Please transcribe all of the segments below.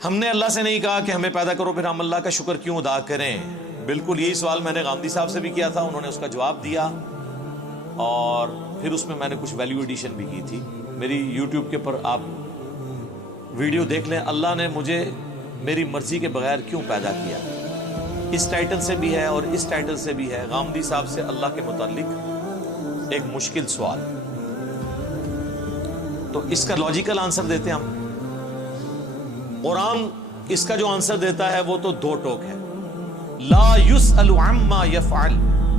ہم نے اللہ سے نہیں کہا کہ ہمیں پیدا کرو پھر ہم اللہ کا شکر کیوں ادا کریں. بالکل یہی سوال میں نے غامدی صاحب سے بھی کیا تھا, انہوں نے اس کا جواب دیا, اور پھر اس میں میں نے کچھ ویلیو ایڈیشن بھی کی تھی. میری یوٹیوب کے پر آپ ویڈیو دیکھ لیں, اللہ نے مجھے میری مرضی کے بغیر کیوں پیدا کیا. اس ٹائٹل سے بھی ہے اور اس ٹائٹل سے بھی ہے, غامدی صاحب سے اللہ کے متعلق ایک مشکل سوال. تو اس کا لاجیکل آنسر دیتے ہیں ہم. قرآن اس کا جو آنسر دیتا ہے وہ تو دو ٹوک ہے, لا یسأل عما یفعل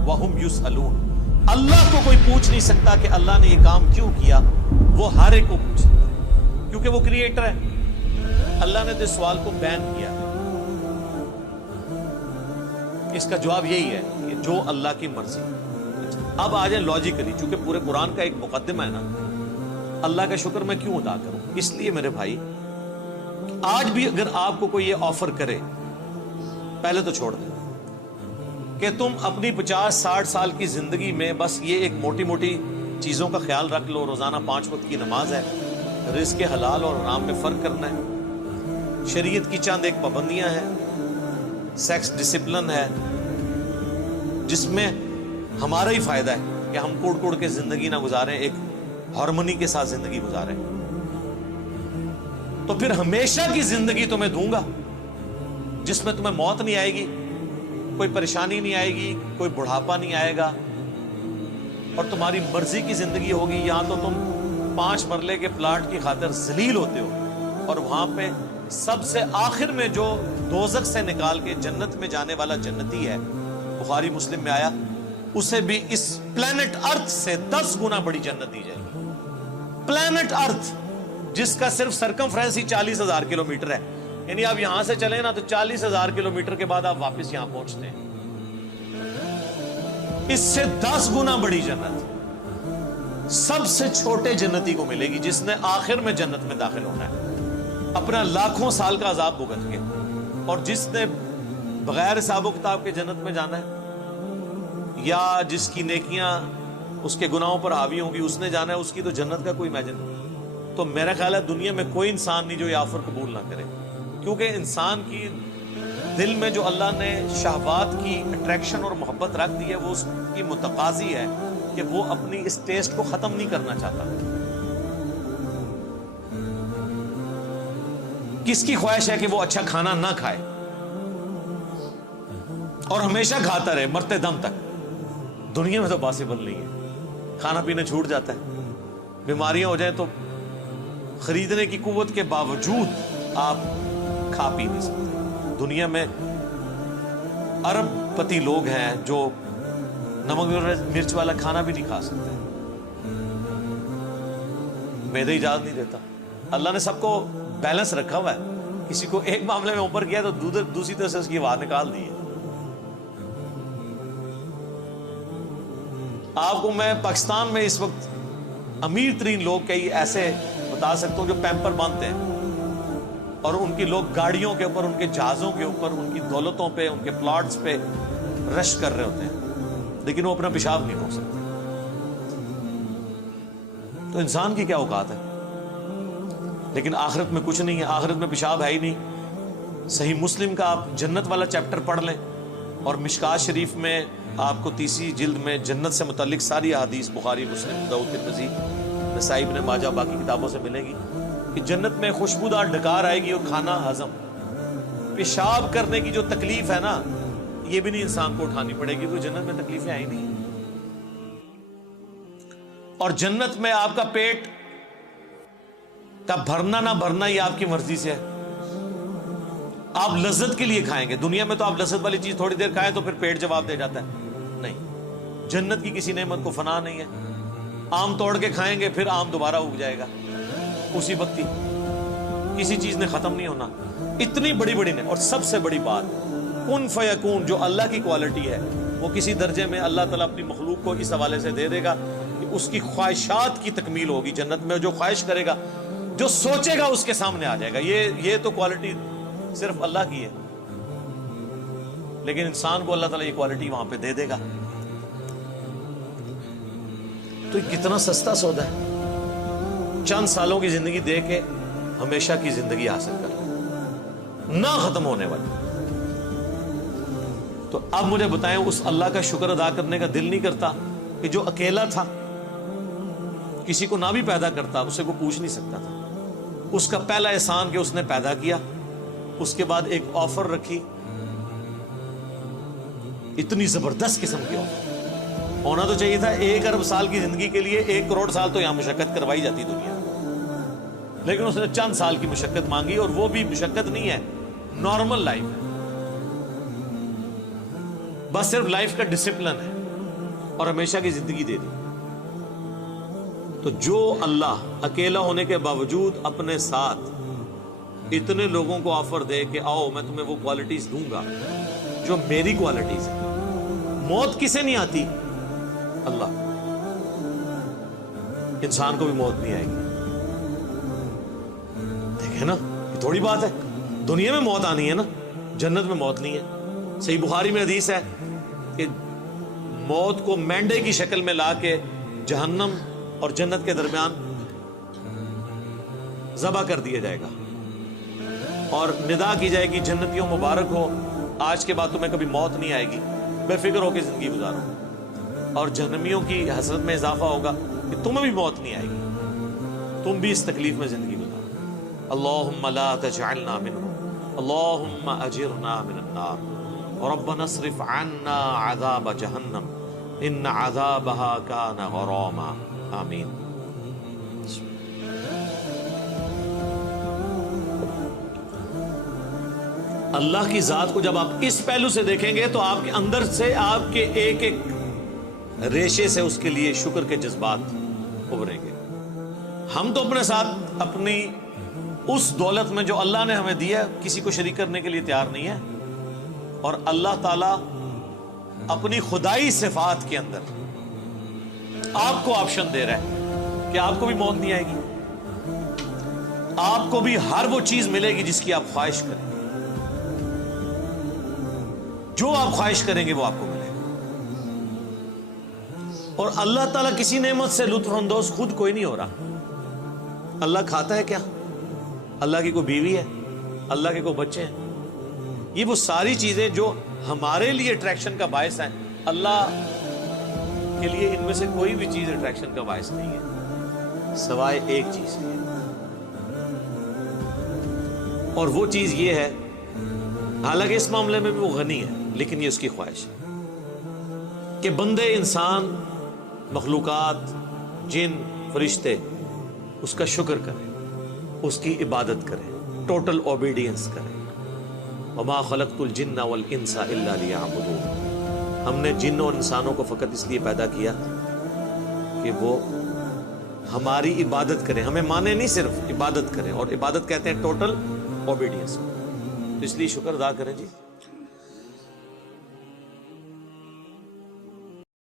وہم یسألون. اللہ کو کوئی پوچھ نہیں سکتا کہ اللہ نے یہ کام کیوں کیا, وہ ہر ایک کو پوچھ سکتا ہے کیونکہ وہ کریٹر ہے. اللہ نے تو اس سوال کو بین کیا. اس کا جواب یہی ہے کہ جو اللہ کی مرضی. اب آ جائیں لاجیکلی, چونکہ پورے قرآن کا ایک مقدمہ ہے نا, اللہ کا شکر میں کیوں ادا کروں. اس لیے میرے بھائی, آج بھی اگر آپ کو کوئی یہ آفر کرے, پہلے تو چھوڑ دیں کہ تم اپنی 50-60 سال کی زندگی میں بس یہ ایک موٹی موٹی چیزوں کا خیال رکھ لو, روزانہ 5 وقت کی نماز ہے, رزق حلال اور حرام میں فرق کرنا ہے, شریعت کی چند ایک پابندیاں ہیں, سیکس ڈسپلن ہے جس میں ہمارا ہی فائدہ ہے کہ ہم کوڑ کوڑ کے زندگی نہ گزاریں, ایک ہارمونی کے ساتھ زندگی گزاریں. تو پھر ہمیشہ کی زندگی تمہیں دوں گا جس میں تمہیں موت نہیں آئے گی, کوئی پریشانی نہیں آئے گی, کوئی بڑھاپا نہیں آئے گا, اور تمہاری مرضی کی زندگی ہوگی. یہاں تو تم 5 مرلے کے پلاٹ کی خاطر ذلیل ہوتے ہو, اور وہاں پہ سب سے آخر میں جو دوزخ سے نکال کے جنت میں جانے والا جنتی ہے, بخاری مسلم میں آیا, اسے بھی اس پلانٹ ارتھ سے 10 گنا بڑی جنت دی جائے گی. پلانٹ ارتھ جس کا صرف سرکمفرنس ہی 40,000 کلومیٹر ہے, یعنی آپ یہاں سے چلیں نا تو 40,000 کلومیٹر کے بعد آپ واپس یہاں پہنچتے ہیں. اس سے 10 گنا بڑی جنت سب سے چھوٹے جنتی کو ملے گی جس نے آخر میں جنت میں داخل ہونا ہے, اپنا لاکھوں سال کا عذاب بھگت کے. اور جس نے بغیر حساب و کتاب کے جنت میں جانا ہے, یا جس کی نیکیاں اس کے گناہوں پر حاوی ہوں گی, اس نے جانا ہے, اس کی تو جنت کا کوئی امیجن نہیں. تو میرا خیال ہے دنیا میں کوئی انسان نہیں جو یہ آفر قبول نہ کرے, کیونکہ انسان کی دل میں جو اللہ نے شہوات کی اٹریکشن اور محبت رکھ دی ہے, وہ اس کی متقاضی ہے کہ وہ اپنی اس ٹیسٹ کو ختم نہیں کرنا چاہتا. کس کی خواہش ہے کہ وہ اچھا کھانا نہ کھائے اور ہمیشہ کھاتا رہے مرتے دم تک؟ دنیا میں تو پاسبل نہیں ہے. کھانا پینا چھوٹ جاتا ہے, بیماریاں ہو جائیں تو خریدنے کی قوت کے باوجود آپ کھا پی نہیں سکتے. دنیا میں ارب پتی لوگ ہیں جو نمک مرچ والا کھانا بھی نہیں کھا سکتے, معدہ اجازت نہیں دیتا. اللہ نے سب کو بیلنس رکھا ہوا ہے, کسی کو ایک معاملے میں اوپر کیا تو دوسری طرف سے اس کی آواز نکال دی ہے. آپ کو میں پاکستان میں اس وقت امیر ترین لوگ کئی ایسے بتا سکتا ہوں جو پیمپر باندھتے ہیں, اور ان کی لوگ گاڑیوں کے اوپر, ان کے جہازوں کے اوپر, ان کی دولتوں پہ, ان کے پلاٹس پہ رش کر رہے ہوتے ہیں, لیکن وہ اپنا پیشاب نہیں روک سکتے. تو انسان کی کیا اوقات ہے؟ لیکن آخرت میں کچھ نہیں ہے, آخرت میں پیشاب ہے ہی نہیں. صحیح مسلم کا آپ جنت والا چیپٹر پڑھ لیں, اور مشکات شریف میں آپ کو 30 جلد میں جنت سے متعلق ساری احادیث بخاری, مسلم, داؤد, ترمذی, نسائی, ابن ماجہ, باقی کتابوں سے ملے گی کہ جنت میں خوشبودار ڈکار آئے گی اور کھانا ہضم. پیشاب کرنے کی جو تکلیف ہے نا, یہ بھی نہیں انسان کو اٹھانی پڑے گی, کوئی جنت میں تکلیفیں آئی نہیں. اور جنت میں آپ کا پیٹ کا بھرنا نہ بھرنا یہ آپ کی مرضی سے ہے. آپ لذت کے لیے کھائیں گے. دنیا میں تو آپ لذت والی چیز تھوڑی دیر کھائیں تو پھر پیٹ جواب دے جاتا ہے. نہیں, جنت کی کسی نعمت کو فنا نہیں ہے. آم توڑ کے کھائیں گے پھر آم دوبارہ اگ جائے گا اسی وقت ہی, کسی چیز نے ختم نہیں ہونا. اتنی بڑی بڑی نے. اور سب سے بڑی بات, کن فیکون, جو اللہ کی کوالٹی ہے وہ کسی درجے میں اللہ تعالیٰ اپنی مخلوق کو اس حوالے سے دے دے گا کہ اس کی خواہشات کی تکمیل ہوگی جنت میں. جو خواہش کرے گا, جو سوچے گا اس کے سامنے آ جائے گا. یہ تو کوالٹی صرف اللہ کی ہے, لیکن انسان کو اللہ تعالیٰ یہ کوالٹی وہاں پہ دے دے گا. تو یہ کتنا سستا سودا ہے, چند سالوں کی زندگی دے کے ہمیشہ کی زندگی حاصل کر لیں. نہ ختم ہونے والی. تو اب مجھے بتائیں اس اللہ کا شکر ادا کرنے کا دل نہیں کرتا کہ جو اکیلا تھا, کسی کو نہ بھی پیدا کرتا, اسے کوئی پوچھ نہیں سکتا تھا, اس کا پہلا احسان کہ اس نے پیدا کیا, اس کے بعد ایک آفر رکھی, اتنی زبردست قسم کی آفر. ہونا تو چاہیے تھا 1 ارب سال کی زندگی کے لیے 1 کروڑ سال تو یہاں مشقت کروائی جاتی دنیا, لیکن اس نے چند سال کی مشقت مانگی, اور وہ بھی مشقت نہیں ہے, نارمل لائف ہے, بس صرف لائف کا ڈسپلن ہے, اور ہمیشہ کی زندگی دے دی. تو جو اللہ اکیلا ہونے کے باوجود اپنے ساتھ اتنے لوگوں کو آفر دے کہ آؤ میں تمہیں وہ کوالٹیز دوں گا جو میری کوالٹیز ہیں. موت کسے نہیں آتی؟ اللہ. انسان کو بھی موت نہیں آئے گی. دیکھیں نا, یہ تھوڑی بات ہے, دنیا میں موت آنی ہے نا, جنت میں موت نہیں ہے. صحیح بخاری میں حدیث ہے کہ موت کو مینڈے کی شکل میں لا کے جہنم اور جنت کے درمیان ذبح کر دیا جائے گا, اور ندا کی جائے گی جنتیوں مبارک ہو, آج کے بعد تمہیں کبھی موت نہیں آئے گی, بے فکر ہو کے زندگی گزارو. اور جہنمیوں کی حسرت میں اضافہ ہوگا کہ تمہیں بھی موت نہیں آئے گی, تم بھی اس تکلیف میں زندگی گزارو. اللہم لا تجعلنا منہم, اللہم اجرنا من النار, ربنا اصرف عنا عذاب جہنم ان عذابها کان غراما. آمین. اللہ کی ذات کو جب آپ اس پہلو سے دیکھیں گے تو آپ کے اندر سے, آپ کے ایک ایک ریشے سے اس کے لیے شکر کے جذبات ابھریں گے. ہم تو اپنے ساتھ اپنی اس دولت میں جو اللہ نے ہمیں دیا کسی کو شریک کرنے کے لیے تیار نہیں ہے, اور اللہ تعالی اپنی خدائی صفات کے اندر آپ کو آپشن دے رہا ہے کہ آپ کو بھی موت نہیں آئے گی, آپ کو بھی ہر وہ چیز ملے گی جس کی آپ خواہش کریں, جو آپ خواہش کریں گے وہ آپ کو ملے گا. اور اللہ تعالیٰ کسی نعمت سے لطف اندوز خود کوئی نہیں ہو رہا. اللہ کھاتا ہے کیا؟ اللہ کی کوئی بیوی ہے؟ اللہ کے کوئی بچے ہیں؟ یہ وہ ساری چیزیں جو ہمارے لیے اٹریکشن کا باعث ہیں, اللہ کے لیے ان میں سے کوئی بھی چیز اٹریکشن کا باعث نہیں ہے سوائے ایک چیز کی, اور وہ چیز یہ ہے, حالانکہ اس معاملے میں بھی وہ غنی ہے, لیکن یہ اس کی خواہش ہے کہ بندے, انسان, مخلوقات, جن, فرشتے اس کا شکر کریں, اس کی عبادت کریں, ٹوٹل اوبیڈینس کریں. وما خلقت الجن والانس الا لیعبدون. ہم نے جن اور انسانوں کو فقط اس لیے پیدا کیا کہ وہ ہماری عبادت کریں, ہمیں مانے نہیں, صرف عبادت کریں, اور عبادت کہتے ہیں ٹوٹل اوبیڈینس. تو اس لیے شکر ادا کریں جی.